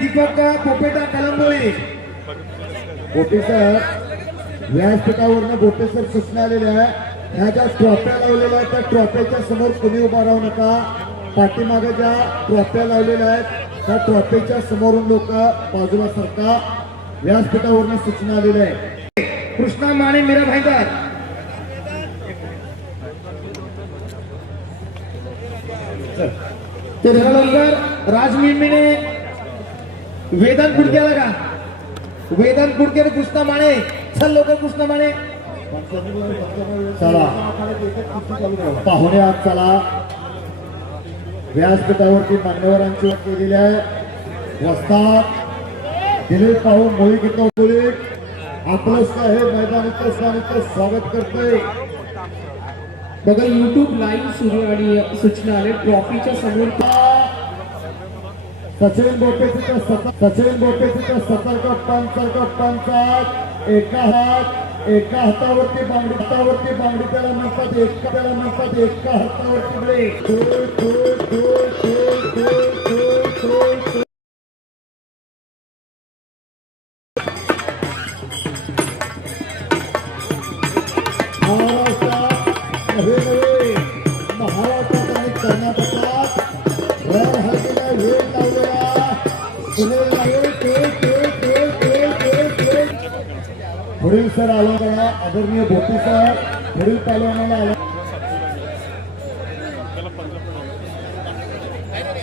Deepak पोपेटा Kalamboli Gopi sir व्यासपीठावरनं Gopi sir सूचना आलेल्या आहे ह्या ज्या ट्रॉफ्या लावलेल्या आहेत त्या ट्रॉफ्याच्या समोर कोणी उभा राहू नका. पाठीमागे ज्या ट्रॉफ्या लावलेल्या आहेत त्या ट्रॉफीच्या समोरून लोक बाजूला सरका. व्यासपीठावरनं सूचना आलेल्या आहे कृष्णा माने मीरा भाईदार. ते राज मिळमिणे वेदांत गुडक्याला का वेदांत कुडके आणि कृष्णा माने. चल लोक कृष्णा माने. चला. पाहुणे आज चला. व्यासपीठावरती मान्यवरांची ओळख केलेली आहे. वस्तात दिलीप पाहून मोळी घेतो मुलीक आपलं हे मैदानाचं स्वागत स्वागत करतोय. बघा युट्यूब लाईव्ह सुरू आणि सूचना आले. ट्रॉफीच्या समोर सचिन बोपे सचिन बोपे सतर्क पंच सतर्क पंचायत एका हात एका हातावरती बांगडी हातावरती बांगडी त्याला म्हणतात एका त्याला म्हणतात एका हातावरती ब्रेक आदरणीय पुढील पहलवानाला आला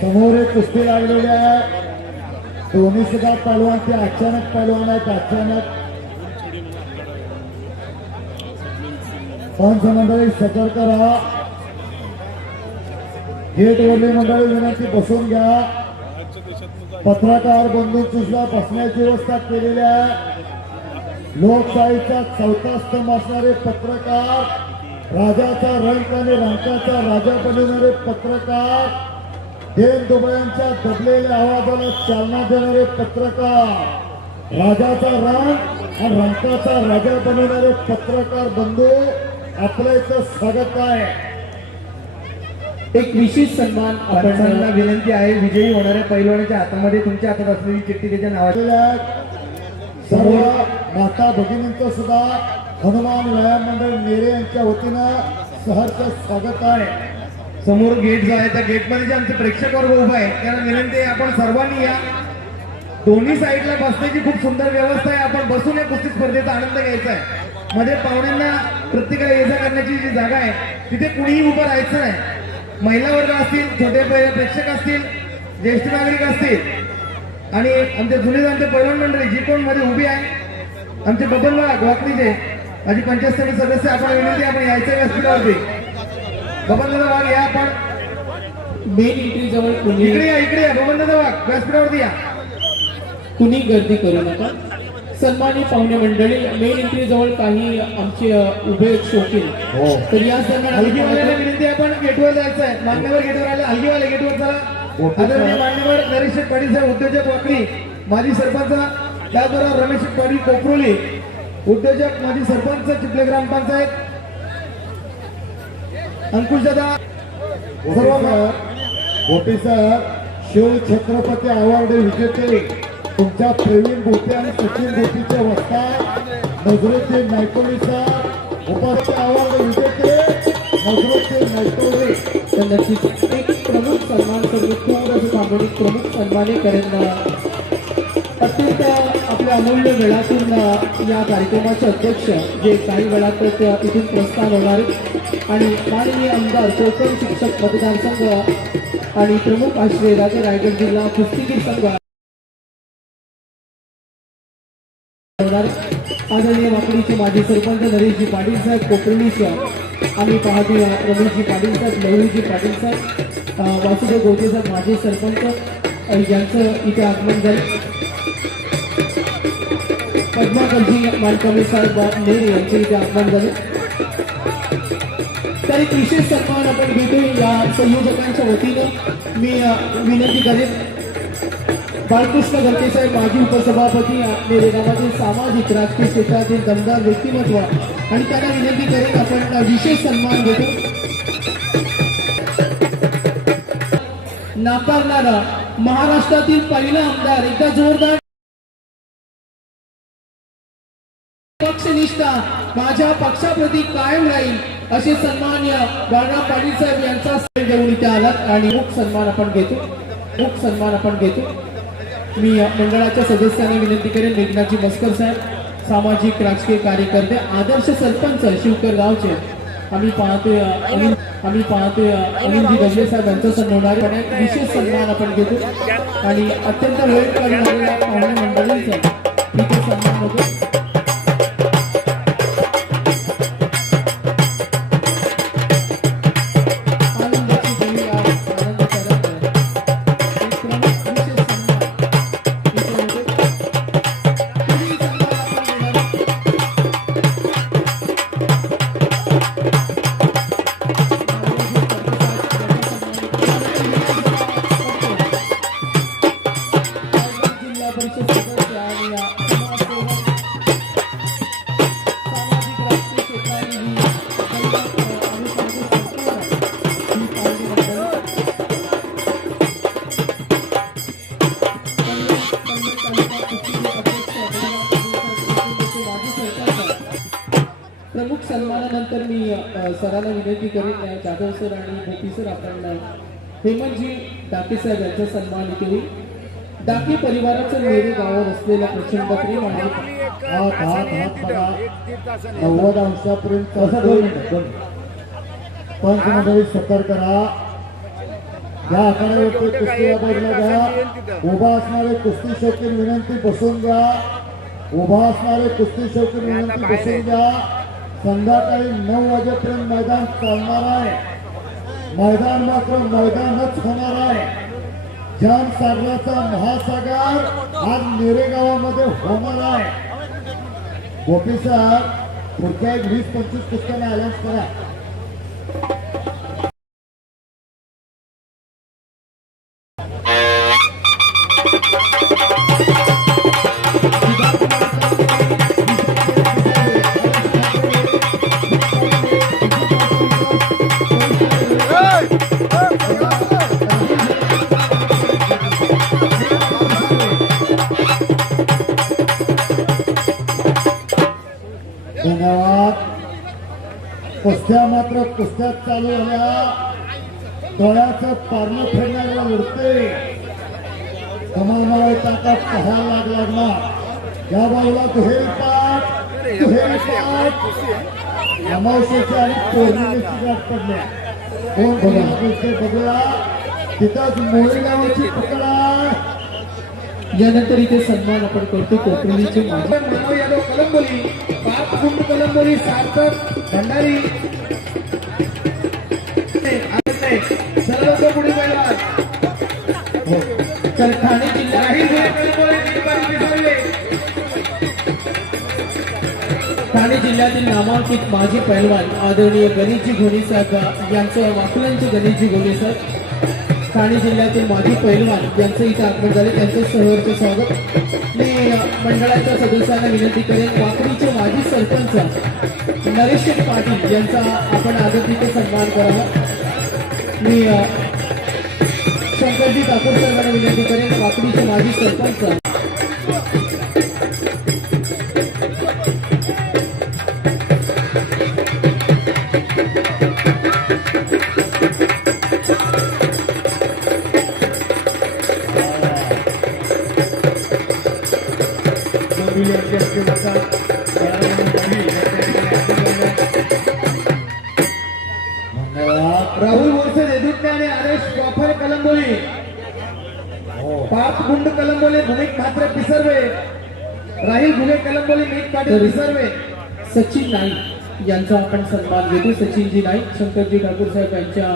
समोर एक कुस्ती लागलेली आहे. दोन्ही सुद्धा पहलवान ते अचानक पहलवान आहेत अचानक. पंच मंडळी सतर्क राहा. गेट वरली मंडळी विनंती बसून घ्या. पत्रकार बंधू सुद्धा बसण्याची व्यवस्था केलेली आहे. लोकशाहीचा चौथा स्तंभ असणारे पत्रकार राजाचा रंग आणि रंकाचा राजा बनवणारे पत्रकार देव दुबयांच्या दबलेल्या आवाजाला चालना देणारे पत्रकार राजाचा रंग आणि रंकाचा राजा बनवणारे पत्रकार बंधू आपलं इथं स्वागत आहे. एक विशेष सन्मान आपण विनंती आहे विजयी होणाऱ्या पैलवानाच्या हातामध्ये तुमच्या हातात असलेली चिठ्ठी त्याच्या नावाची केलेल्या सर्व माता भगिनींचं सुद्धा हनुमान व्यायाम मंडळ नेरे यांच्या वतीनं सहर्ष स्वागत आहे. समोर गेट जो आहे त्या गेटमध्ये जे आमचे प्रेक्षक वर्ग उभा आहे त्यांना विनंती आहे आपण सर्वांनी या. दोन्ही साईडला बसण्याची खूप सुंदर व्यवस्था आहे. आपण बसून या कुस्ती स्पर्धेचा आनंद घ्यायचा आहे. मध्ये पाहुण्यांना प्रत्येकाला ये जा करण्याची जी जागा आहे तिथे कुणीही उभं राहायचं नाही. महिला वर्ग असतील छोटे प्रेक्षक असतील ज्येष्ठ नागरिक असतील आणि आमचे जुने जाणते पैलवान मंडळी जी कोणमध्ये उभी आहे आमचे बबन वाघ वाकणीचे माझी पंचायत समिती सदस्य आपण विनंती आपण यायचं व्यासपीठावरती बबन दादा वाघ या आपण. मेन एंट्री जवळ कुणी इकडे या इकडे या बबन दादा वाघ. व्यासपीठावरती या. कुणी गर्दी करू नका. सन्मानी पाहुणे मंडळी मेन एंट्री जवळ काही आमचे उभे शौकीन. हो. तर या हलगीवाल्याला पाहतो- विनंती आहे आपण गेटवर जायचं आहे. मान्यवर गेटवर आले हलगीवाले गेटवर चला. आदरणीय. मान्यवर नरेश पाटील साहेब उद्योजक वाकडी माजी सरपंच त्याचबरोबर रमेश पाटील कोपरोली उद्योजक माजी सरपंच चिखले ग्रामपंचायत अंकुश दादा सर्व मा- गोपी सर शिव छत्रपती अवॉर्ड विजेते तुमच्या प्रवीण गोपी आणि सचिन गोपीचे वक्ता नजरुद्दीन नायकोली सर उपाध्याय अवॉर्ड विजेते नजरुद्दीन नायकोली तर नक्कीच एक प्रमुख सन्मान थोडंसं थांबून एक प्रमुख सन्माने करेन अत्यंत आपल्या अमूल्य वेळातून या कार्यक्रमाचे अध्यक्ष जे काही वेळातच इथून प्रस्थान होणार आणि माननीय आमदार कोकण शिक्षक मतदारसंघ आणि प्रमुख आश्रय राजे रायगड जिल्हा कुस्तीगीर संघ आदरणीय वाकडीचे माजी सरपंच नरेशजी पाटील साहेब कोकणीचं आम्ही पाहतो रमेशजी पाटील साहेब लहूजी पाटील साहेब वासुदेव गोटे साहेब माजी सरपंच यांचं इथे आगमन झालं. पद्माकरजी मानकमी साहेब नेर यांचे इथे आगमन झाले. तर एक विशेष सन्मान आपण घेतो या संयोजकांच्या वतीनं. मी विनंती करेन. बाळकृष्ण गलके साहेब माजी उपसभापती आपले गावातील सामाजिक राजकीय क्षेत्रातील दमदार व्यक्तिमत्व. आणि त्यांना विनंती करेन आपण विशेष सन्मान घेतो. नाकारणारा महाराष्ट्रातील पहिला आमदार एकदा जोरदार पक्षनिष्ठा माझ्या पक्षाप्रती कायम राहील असे सन्मान्य बाळा पाटील साहेब यांचा सन घेऊन इथे आलात. आणि मुख सन्मान आपण घेतो. मुख सन्मान आपण घेतो. मी मंडळाच्या सदस्यांना विनंती करेन मेघनाजी मस्कर साहेब सामाजिक राजकीय कार्यकर्ते आदर्श सरपंच शिवकर गावचे आम्ही पाहतोय अनिल आम्ही पाहतोय अनिलजी दगडे साहेब यांचा सन्मान आहे. विशेष सन्मान आपण घेतो आणि अत्यंत वेळ पाहुण्या मंडळींचा इथे सन्मान होतो सरांना विनंती करेन या जाधव सर आणि भोपी सर आपण अ, हेमंतजी डाके साहेब यांचा सन्मान होईल डाके परिवाराचं मेरे गावावर असलेला प्रचंड प्रेम आणि हात हात हात बघा नव्वद अंशापर्यंत पंच मंडळी सत्तर करा या आखाड्यावरती कुस्ती बाजूला घ्या उभा असणारे कुस्ती शौकीन विनंती बसून घ्या उभा असणारे कुस्ती शौकीन विनंती बसून घ्या संध्याकाळी नऊ वाजेपर्यंत मैदान चालणार आहे. मैदान मात्र मैदानच होणार आहे. जाम सागराचा महासागर आज नेरे गावामध्ये होणार आहे. गोपी साहेब पुढच्या एक वीस पंचवीस पुस्तकांना अलाउन्स करा. धन्यवाद। कुस्त्या मात्र कुस्त्यात चालू झाल्या. डोळ्याचं पारणं उडते कमाल ताकद पाहायला लाग लागणार. या बाजूला दुहेरी पाठ दुहेरी पाठ. अमावस्येच्या आणि पौर्णिमेची गाठ पडल्या. कोण बघा बघूया. तिथंच मोळी गावाची पकड यानंतर इथे सन्मान आपण करतो. कोकणीचे यादव कलंबोली पाच कलंबोरी सार्थक भंडारी. सर्व पुढे हो. तर ठाणे ठाणे जिल्ह्यातील नामांकित माजी पैलवान आदरणीय गणेशजी घोणे यांचं वाकुलांचे गणेशजी घोणे ठाणे जिल्ह्यातील माजी पैलवान यांचं इथे आगमन झाले. त्यांचं सहर्ष स्वागत. मी मंडळाच्या सदस्यांना विनंती करेन वाकरीचे माजी सरपंच नरेश पाटील यांचा आपण आदर सन्मान करावा. मी शंकरजी ठाकूर साहेबांना विनंती करेन वाकडीचे माजी सरपंच राहुल बोरसे देदुटणे आणि आदेश वाफरे कलंबोली. पाच गुंड कलंबोली भूमिक मात्र पिसर्वे. राहील गुन्हे कलंबोली मीठ पाटील पिसर्वे. सचिन नाईक यांचा आपण सन्मान घेतो. सचिनजी नाईक शंकरजी ठाकूर साहेब यांच्या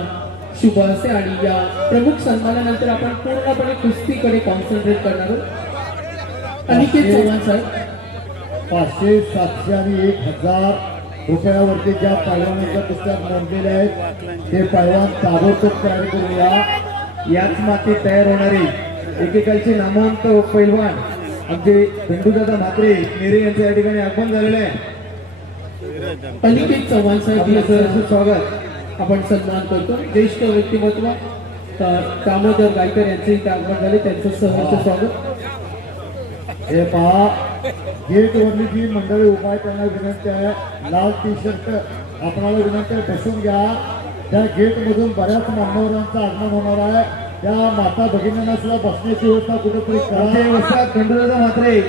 शुभ हस्ते आणि या प्रमुख सन्मानानंतर आपण पूर्णपणे कुस्तीकडे कॉन्सन्ट्रेट करणार आहोत. अनिकेत चव्हाण साहेब. पाचशे सातशे आणि एक हजार रुपयावरती ज्या पैलवानांच्या पुस्तकात नोंदलेले आहेत ते पैलवान ताबडतोब तयार करूया. याच मातीत तयार होणारे एकेकालचे नामवंत पैलवान आमचे बंडूदादा म्हात्रे मेरे यांचं या ठिकाणी आगमन झालेलं आहे. अनिकेत चव्हाण साहेब स्वागत. आपण सन्मान करतो. ज्येष्ठ व्यक्तिमत्व दामोदर गायकर यांचे इथे आगमन झाले त्यांचं सहर्ष स्वागत. हे पहा गेट वरली जी मंडळी उभा आहे त्यांना विनंती आहे लाल टी शर्ट आपणाला विनंती आहे बसून घ्या. त्या गेट मधून बऱ्याच मान्यवरांचं आगमन होणार आहे. त्या माता भगिनींना सुद्धा बसण्याची व्यवस्था कुठेतरी करा. खंडूदादा म्हात्रे.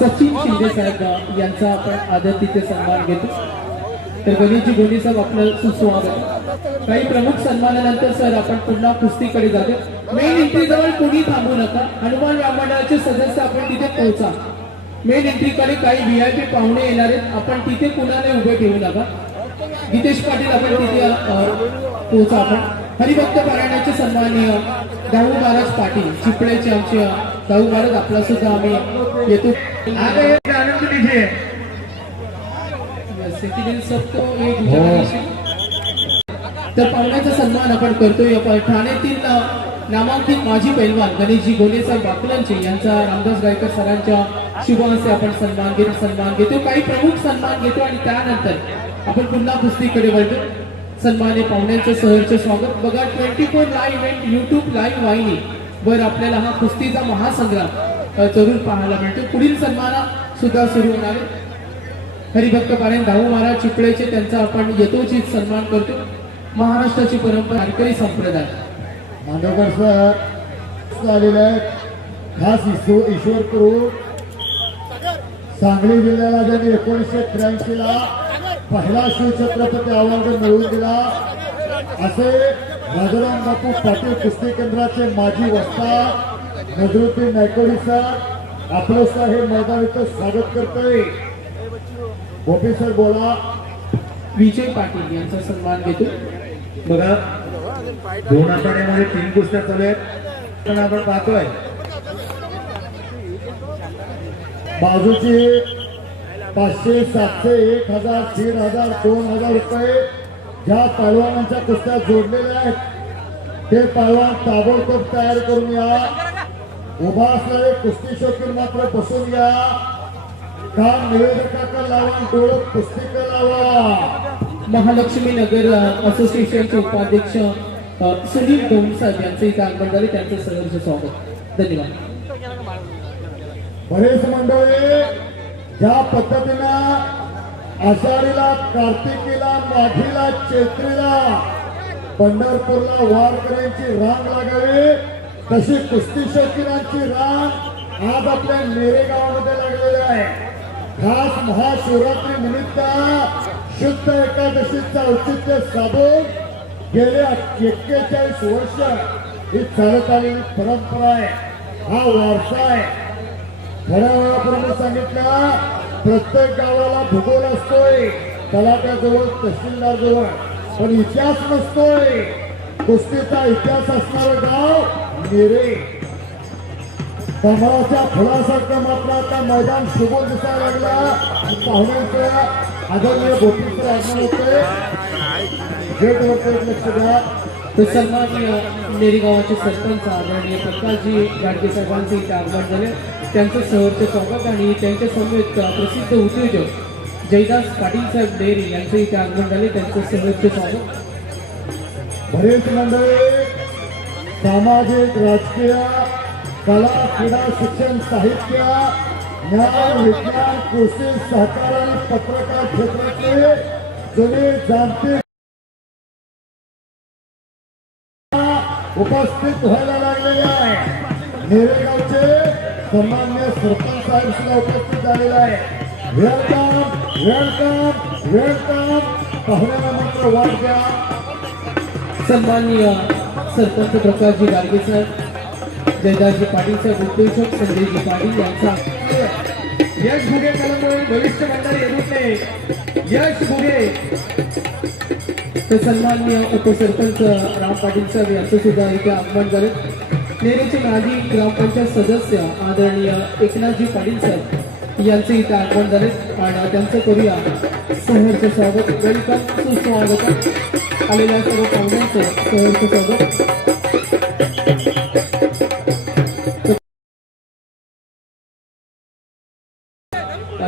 सचिन शिंदे साहेब यांचा आपण आदर तिथे सन्मान घेतो. तर गणेशजी गोंडी साहेब आपलं सुस्वागत. काही प्रमुख सन्मानानंतर सर आपण पुन्हा कुस्तीकडे जातो मेन एंट्री जवळ कोणी थांबू नका. हनुमान मंडळाचे सदस्य आपण तिथे पोहोचा. मेन एंट्रीकडे काही व्ही आय पी पाहुणे येणार आहेत. आपण तिथे कुणाला उभे ठेवू नका. गीतेश पाटील आपण तिथे पोहोचा आपण. हरिभक्त पारायणाचे सन्माननीय दाऊ महाराज पाटील चिपळेचे आमचे दाऊ महाराज आपला सुद्धा आम्ही येतो. आता हे आनंद लीजिए. गुजारिश तर पाहुण्याचा सन्मान आपण करतोय. आपण ठाण्यातील नामांकित माजी पैलवान गणेशजी गोलेसर बापलांचे यांचा रामदास गायकर सरांच्या शुभ हस्ते आपण सन्मान घेतो सन्मान घेतो. काही प्रमुख सन्मान घेतो आणि त्यानंतर आपण पुन्हा कुस्तीकडे वळतो. सन्माने पाहुण्यांचं सहर्ष स्वागत. बघा twenty four live event YouTube live वाहिनी वर आपल्याला हा कुस्तीचा महासंग्राम जरूर पाहायला मिळतो. पुढील सन्मान सुद्धा सुरू होणार आहे. हरिभक्त पारायण दाऊ महाराज चिपळेचे त्यांचा आपण यथोचित सन्मान करतो. महाराष्ट्राची परंपरा वारकरी संप्रदाय. मांडवकर सर आलेले आहेत. खास ईश्वर ईश्वर करून सांगली जिल्ह्याला ज्यांनी एकोणीसशे त्र्याऐंशी ला पहिला शिवछत्रपती अवॉर्ड मिळवून दिला असे राजाराम बापू पाटील कुस्ती केंद्राचे माजी वस्ता नजरुद्दीन नायकोडी सर आपलं सर हे मैदान इथं स्वागत करतोय. गोपी सर बोला. विजय पाटील यांचा सन्मान घेतो. बघा दोन आठवड्यामध्ये तीन कुस्त्या चालू आहेत. आपण पाहतोय. बाजूची पाचशे सातशे एक हजार तीन हजार दोन हजार रुपये ज्या पहलवानांच्या कुस्त्या जोडलेल्या आहेत ते पहलवान ताबडतोब तयार करून या. उभा असणारे कुस्ती शौकीन मात्र बसून घ्या काम निवेदकाकडे लावा डोळं पुस्तिका लावा. महालक्ष्मी नगर असोसिएशनचे उपाध्यक्ष सुनील डोम साहेब यांचे इथे आगमन झाले त्यांचं सहर्ष स्वागत. धन्यवाद. बरेच मंडळी ज्या पद्धतीनं आषाढीला कार्तिकीला माघीला चैत्रीला पंढरपूरला वारकऱ्यांची रांग लागावी तशी कुस्ती शौकीनांची रांग आज आपल्या नेरे गावामध्ये लागलेली आहे. खास महाशिवरात्री निमित्त शुद्ध एकादशीचं औचित्य साधून गेले एक्केचाळीस वर्ष ही चालत आलेली परंपरा आहे. हा वारसा आहे. थोड्या वेळापूर्वी सांगितलं प्रत्येक गावाला भूगोल असतोय तलाट्याजवळ तहसीलदार जवळ पण इतिहास नसतोय. कुस्तीचा इतिहास असणारं गाव नेरे. कमळाच्या फुलासारखं मात्र आता मैदान शुभ दिसायला लागला. पाहुण्यांचं आदरणीय गोपीचं आगमन होतंय. गेटवरचं एक लक्ष द्या तर सन्माननीय नेरी गावाचे सरपंच आदरणीय प्रकाशजी गाडगे साहेबांचे इथे आगमन झाले. त्यांचं सहर्ष स्वागत आणि त्यांच्या समवेत प्रसिद्ध उद्योजक जयदास पाटील साहेब डेरी यांचं इथे आगमन झाले. त्यांचं सहर्ष स्वागत. बरेच मंडळी सामाजिक राजकीय कला क्रीडा शिक्षण साहित्य ज्ञान विज्ञान कृषी सहकार आणि पत्रकार क्षेत्रातले जुने जाणते उपस्थित व्हायला लागलेले आहे. नेरेगावचे सन्मान्य सरपंच साहेब सुद्धा उपस्थित झालेले आहे. Welcome welcome welcome. पाहुण्यांना मात्र वाट द्या. सन्माननीय सरपंच प्रकाशजी गाडगे साहेब जयदासजी पाटील साहेब उद्योजक संजयजी पाटील यांचा यश भुगे कलमोळे भविष्य मंडळी येऊन यश भुगे. तर सन्मान्य उपसरपंच राम पाटील साहेब यांचं सुद्धा इथे आगमन झाले. नेरेचे माजी ग्रामपंचायत सदस्य आदरणीय एकनाथजी पाटील साहेब यांचे इथे आगमन झाले. आणि त्यांचं करूया सहर्ष स्वागत. वेलकम सुस्वागत आलेल्या सर्व पाहुण्यांचं सहर्ष स्वागत.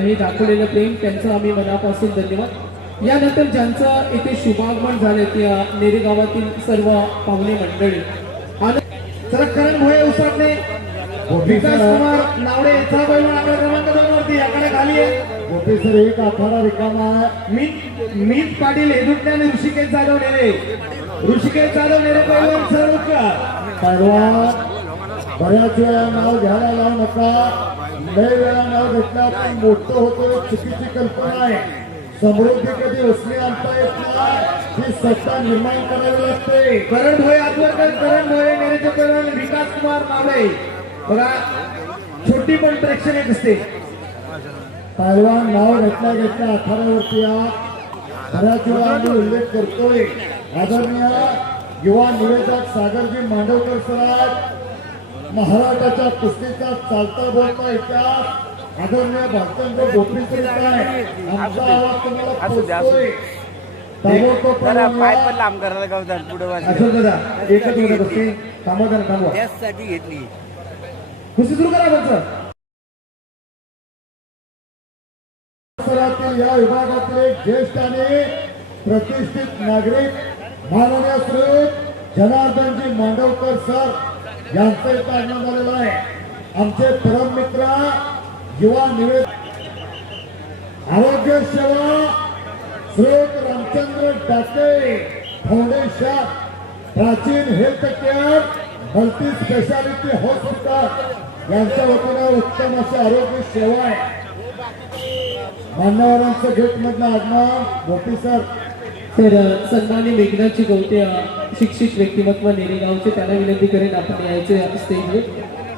हे दाखवलेलं प्रेम त्यांचं आम्ही मनापासून धन्यवाद. यानंतर ज्यांचं इथे शुभागमन झाले त्या नेरे गावातील सर्व पाहुणे मंडळी. आणि चला करण भोये उसाटणे विकास कुमार नावडे चला पहिला आपल्या क्रमांक दोन वरती याकडे खाली आहे. गोपी सर एक आखाडा रिकामा आहे. मीत पाटील हेदुटणे आणि ऋषिकेश जाधव नेरे. ऋषिकेश जाधव नेरे पहिलवान सर परवा बऱ्याच वेळा नाव घ्यायला लावू नका. लय वेळा नाव घेतलं मोठं होतो चुकीची कल्पना आहे. समृद्धी कधी असली आणता येत नाही? ही सत्ता निर्माण करावी लागते. करण भोय आजवरकर करण भोये नेरेचे पहिलवान विकास कुमार नावडे बघा छोटी पण प्रेक्षणीय दिसते. पैलवान नाव घेतल्या घेतल्या आखाड्यावरती या. बऱ्याच वेळा आम्ही उल्लेख करतोय. आदरणीय युवा निवेदक सागरजी मांडवकर सर महाराष्ट्राच्या कुस्तीचा चालता बोलता इतिहास. आदरणीय आमचा आवाज तुम्हाला पोहोचतोय जरा पाय या. पण लांब करायला गावतात पुढे वाजले अशोक दादा एकच मिनिट बसते. थांबा जरा थांबवा. त्याचसाठी घेतली. कुस्ती सुरू करा बच्च परिसरातील या विभागातील ज्येष्ठ आणि प्रतिष्ठित नागरिक माननीय श्री जनार्दनजी मांडवकर सर यांचं इथं आगमन झालेलं आहे. आमचे परम मित्र युवा निवेद आरोग्य सेवा Shri Ramchandra Dake foundation Prachin health care multi speciality hospital यांच्या वतीनं उत्तम अशी आरोग्य सेवा आहे. मान्यवरांचं गेट मधनं आगमन. मोठी सर. तर सन्मानी मेघनाची गवते शिक्षित व्यक्तिमत्व नेरेगावचे त्यांना विनंती करेन आपण यायचे स्टेजवर.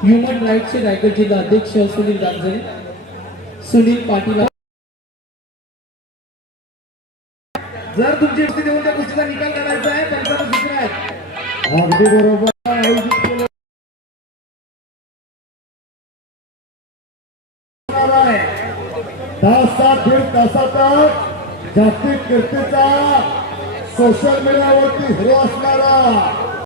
ह्युमन राईट्सचे रायगड जिल्हा अध्यक्ष सुनील रांजणे सुनील पाटील जर तुमची कुस्ती देऊन त्या कुस्तीचा निकाल काढायचा आहे त्यांचा तो दुसरा आहे अगदी बरोबर आयोजित केलं जाणार आहे. तास दीड तासातच जागतिक कीर्तीचा सोशल मीडियावरती हिरो असणारा